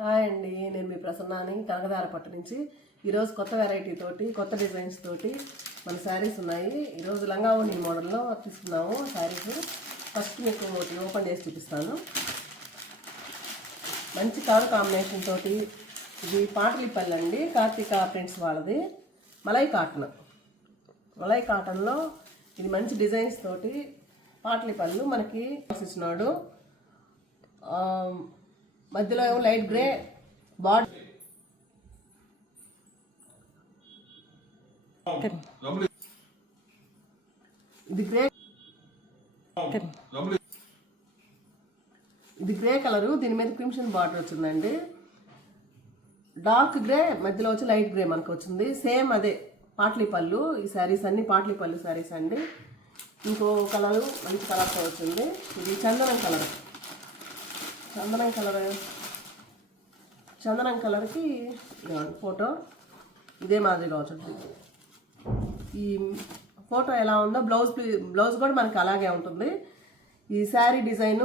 Hi అండి, నేను మీ ప్రసన్నాని కనకదారపట్టు నుంచి. ఈరోజు కొత్త వెరైటీ తోటి, కొత్త డిజైన్స్ తోటి మన శారీస్ ఉన్నాయి. ఈరోజు లంగావోణి మోడల్లో తీసుకున్నాము శారీస్. ఫస్ట్ మీకు ఒకటి ఓపెన్ చేసి చూపిస్తాను. మంచి కలర్ కాంబినేషన్ తోటి. ఇది పాటలిపల్లి అండి, కార్తీక ప్రింట్స్ వాళ్ళది. మలై కాటన్లో ఇది మంచి డిజైన్స్ తోటి పాటలిపల్లు మనకి ఇచ్చినాడు. మధ్యలో ఏమో లైట్ గ్రే బార్డర్, ఇది గ్రే కలరు. దీని మీద క్రిమ్షన్ బార్డర్ వచ్చిందండి. డార్క్ గ్రే మధ్యలో వచ్చి లైట్ గ్రే మనకు వచ్చింది. సేమ్ అదే పాటలిపల్లు. ఈ శారీస్ అన్ని పాటలిపల్లు శారీస్ అండి. ఇంకో కలరు మంచి కలర్తో వచ్చింది. ఇది చందనం కలర్కి ఫోటో ఇదే మాదిరిగా వచ్చింది. ఈ ఫోటో ఎలా ఉందో బ్లౌజ్ కూడా మనకి అలాగే ఉంటుంది. ఈ శారీ డిజైన్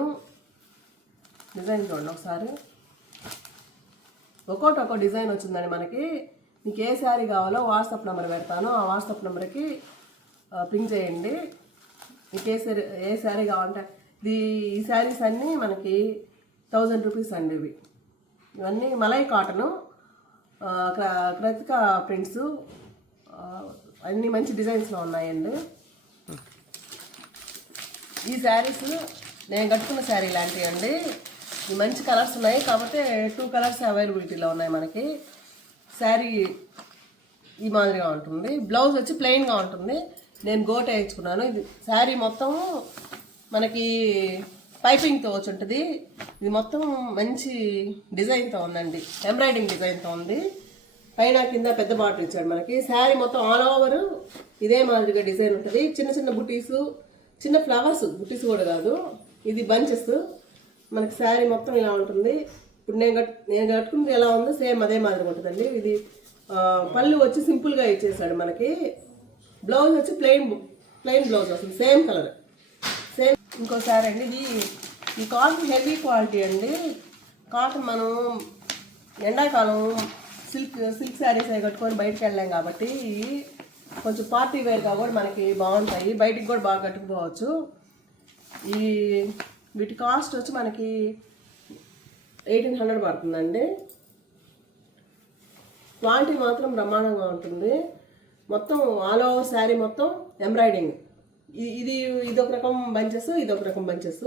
చూడండి ఒకసారి. ఒక్కో డిజైన్ వచ్చిందండి మనకి. మీకు ఏ శారీ కావాలో వాట్సాప్ నెంబర్ పెడతాను. ఆ వాట్సాప్ నెంబర్కి పింక్ చేయండి. మీకు ఏ శారీ కావాలంటే ఈ శారీస్ అన్నీ మనకి 1000 రూపీస్ అండి. ఇవన్నీ మలై కాటను, కృతిక ప్రింట్స్, అన్నీ మంచి డిజైన్స్లో ఉన్నాయండి. ఈ శారీస్ నేను కట్టుకున్న శారీ లాంటివి అండి. ఈ మంచి కలర్స్ ఉన్నాయి, కాకపోతే 2 కలర్స్ అవైలబిలిటీలో ఉన్నాయి మనకి. శారీ ఈ మాదిరిగా ఉంటుంది. బ్లౌజ్ వచ్చి ప్లెయిన్గా ఉంటుంది. నేను గోట వేయించుకున్నాను. ఇది శారీ మొత్తం మనకి పైపింగ్తో వచ్చి ఉంటుంది. ఇది మొత్తం మంచి డిజైన్తో ఉందండి, ఎంబ్రాయిడింగ్ డిజైన్తో ఉంది. పైన కింద పెద్ద బార్డర్ ఇచ్చాడు మనకి. శారీ మొత్తం ఆల్ ఓవర్ ఇదే మాదిరిగా డిజైన్ ఉంటుంది. చిన్న చిన్న బుటీసు, చిన్న ఫ్లవర్స్, బుటీస్ కూడా కాదు, ఇది బంచెస్. మనకి శారీ మొత్తం ఇలా ఉంటుంది. ఇప్పుడు నేను కట్టుకుంటే ఎలా ఉందో సేమ్ అదే మాదిరిగా ఉంటుందండి. ఇది పళ్ళు వచ్చి సింపుల్గా ఇచ్చేసాడు మనకి. బ్లౌజ్ వచ్చి ప్లెయిన్ బ్లౌజ్ వస్తుంది, సేమ్ కలర్ సేమ్. ఇంకోసారి అండి, ఈ కాటన్ హెవీ క్వాలిటీ అండి. కాటన్ మనం ఎండాకాలం సిల్క్ శారీస్ అవి కట్టుకొని బయటకు వెళ్ళాం కాబట్టి కొంచెం పార్టీ వేర్గా కూడా మనకి బాగుంటాయి. బయటికి కూడా బాగా కట్టుకుపోవచ్చు. వీటి కాస్ట్ వచ్చి మనకి 1800 పడుతుందండి. క్వాలిటీ మాత్రం బ్రహ్మాండంగా ఉంటుంది. మొత్తం ఆల్ ఓవర్ శారీ మొత్తం ఎంబ్రాయిడింగ్. ఇదొక రకం బంచెస్, ఇదొక రకం బంచెస్.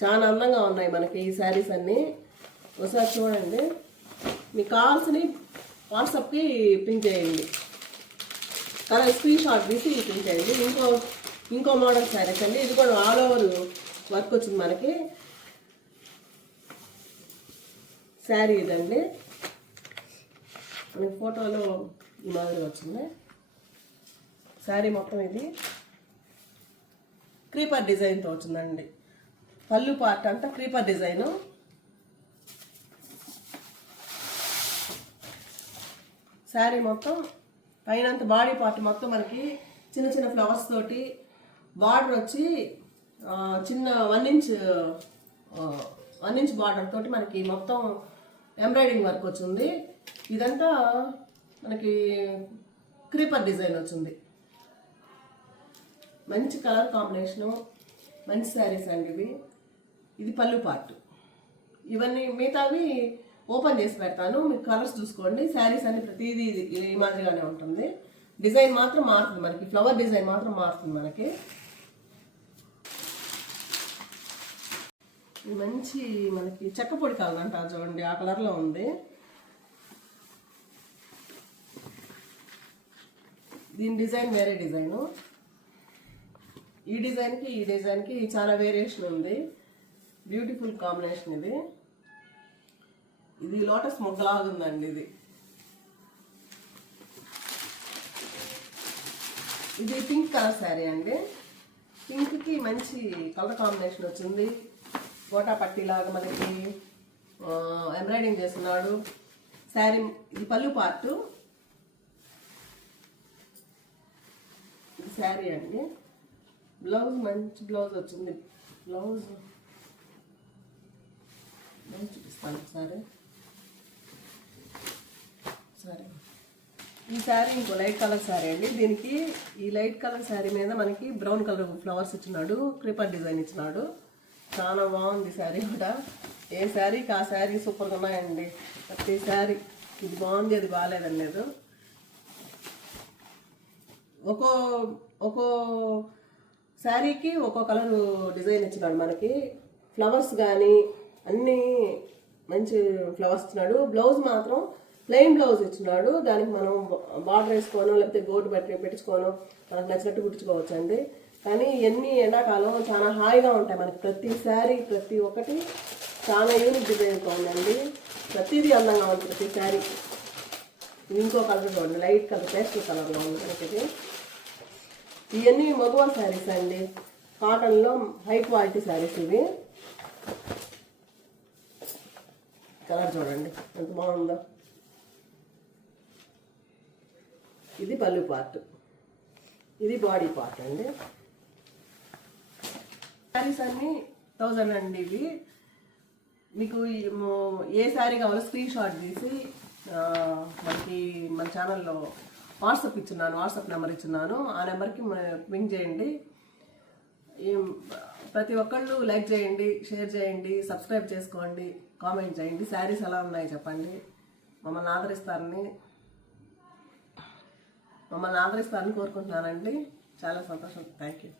చాలా అందంగా ఉన్నాయి మనకి ఈ శారీస్ అన్నీ. ఒకసారి చూడండి. మీకు కావాల్సిన వాట్సాప్కి పింక్ చేయండి, కలర్ స్క్రీన్ షాట్ తీసి పింక్ చేయండి. ఇంకో మోడల్ శారీస్ అండి. ఇది కూడా ఆల్ ఓవర్ వర్క్ వచ్చింది మనకి. శారీ ఇదండి, మనకి ఫోటోలో ఈ మాదిరిగా వచ్చింది. శారీ మొత్తం ఇది క్రీపర్ డిజైన్తో వచ్చిందండి. పళ్ళు పార్ట్ అంతా క్రీపర్ డిజైను. శారీ మొత్తం పైనంత బాడీ పార్ట్ మొత్తం మనకి చిన్న చిన్న ఫ్లవర్స్ తోటి, బార్డర్ వచ్చి చిన్న 1 ఇంచ్ బార్డర్ తోటి మనకి మొత్తం ఎంబ్రాయిడింగ్ వర్క్ వచ్చింది. ఇదంతా మనకి క్రీపర్ డిజైన్ వచ్చింది. మంచి కలర్ కాంబినేషను, మంచి శారీస్ అండి ఇది పళ్ళు పార్ట్. ఇవన్నీ మిగతావి ఓపెన్ చేసి పెడతాను, మీకు కలర్స్ చూసుకోండి. శారీస్ అన్ని ప్రతిదీ ఈ మాదిరిగానే ఉంటుంది. డిజైన్ మాత్రం మారుతుంది మనకి, ఫ్లవర్ డిజైన్ మాత్రం మారుతుంది మనకి. మంచి మనకి చెక్క పొడి కలర్ అంటారు చూడండి, ఆ కలర్లో ఉంది. దీని డిజైన్ వేరే డిజైను. ఈ డిజైన్కి చాలా వేరియేషన్ ఉంది. బ్యూటిఫుల్ కాంబినేషన్ ఇది లోటస్ మొగ్గలాగా ఉందండి. ఇది పింక్ కలర్ శారీ అండి. పింక్కి మంచి కలర్ కాంబినేషన్ వచ్చింది. గోటా పట్టీలాగా మనకి ఎంబ్రాయిడింగ్ చేస్తున్నాడు. శారీ ఇది పళ్ళు పార్టు. ఇది శారీ అండి. బ్లౌజ్ మంచి బ్లౌజ్ వచ్చింది. బ్లౌజ్ చూపిస్తాను ఒకసారి. ఈ శారీ ఇంకో లైట్ కలర్ శారీ అండి. దీనికి ఈ లైట్ కలర్ శారీ మీద మనకి బ్రౌన్ కలర్ ఫ్లవర్స్ ఇచ్చినాడు, క్రీపర్ డిజైన్ ఇచ్చినాడు. చాలా బాగుంది శారీ కూడా. ఏ శారీకి ఆ శారీ సూపర్గా ఉన్నాయండి. ప్రతి శారీ ఇది బాగుంది అది బాగాలేదని లేదు. ఒక్కో శారీకి ఒక్కో కలర్ డిజైన్ ఇచ్చినాడు మనకి. ఫ్లవర్స్ కానీ అన్నీ మంచి ఫ్లవర్స్ ఇచ్చినాడు. బ్లౌజ్ మాత్రం ప్లెయిన్ బ్లౌజ్ ఇచ్చినాడు. దానికి మనం బార్డర్ వేసుకోను లేకపోతే గోటు పెట్టించుకోను మనకు నచ్చినట్టు కుట్టించుకోవచ్చు అండి. కానీ ఇవన్నీ ఎండాకాలం చాలా హాయిగా ఉంటాయి మనకి. ప్రతి శారీ ప్రతి ఒక్కటి చాలా యూనిక్ డిజైన్తో ఉందండి. ప్రతిదీ అందంగా ఉంది ప్రతి శారీ. ఇది ఇంకో కలర్ చూడండి, లైట్ కలర్ పేస్టల్ కలర్లో ఉంది మనకి. ఇవన్నీ మగువా శారీస్ అండి, కాటన్లో హై క్వాలిటీ శారీస్ ఇవి. కలర్ చూడండి ఎంత బాగుందో. ఇది పళ్ళు పార్ట్, ఇది బాడీ పార్ట్ అండి. శారీస్ అన్నీ 1000 అండి. ఇవి మీకు ఏ శారీ కావాలో స్క్రీన్ షాట్ తీసి మనకి మన ఛానల్లో వాట్సాప్ ఇచ్చున్నాను, వాట్సాప్ నెంబర్ ఇచ్చున్నాను. ఆ నెంబర్కి పింక్ చేయండి. ప్రతి ఒక్కళ్ళు లైక్ చేయండి, షేర్ చేయండి, సబ్స్క్రైబ్ చేసుకోండి, కామెంట్ చేయండి. శారీస్ ఎలా ఉన్నాయి చెప్పండి. మమ్మల్ని ఆదరిస్తారని కోరుకుంటున్నానండి. చాలా సంతోషం. Thank you.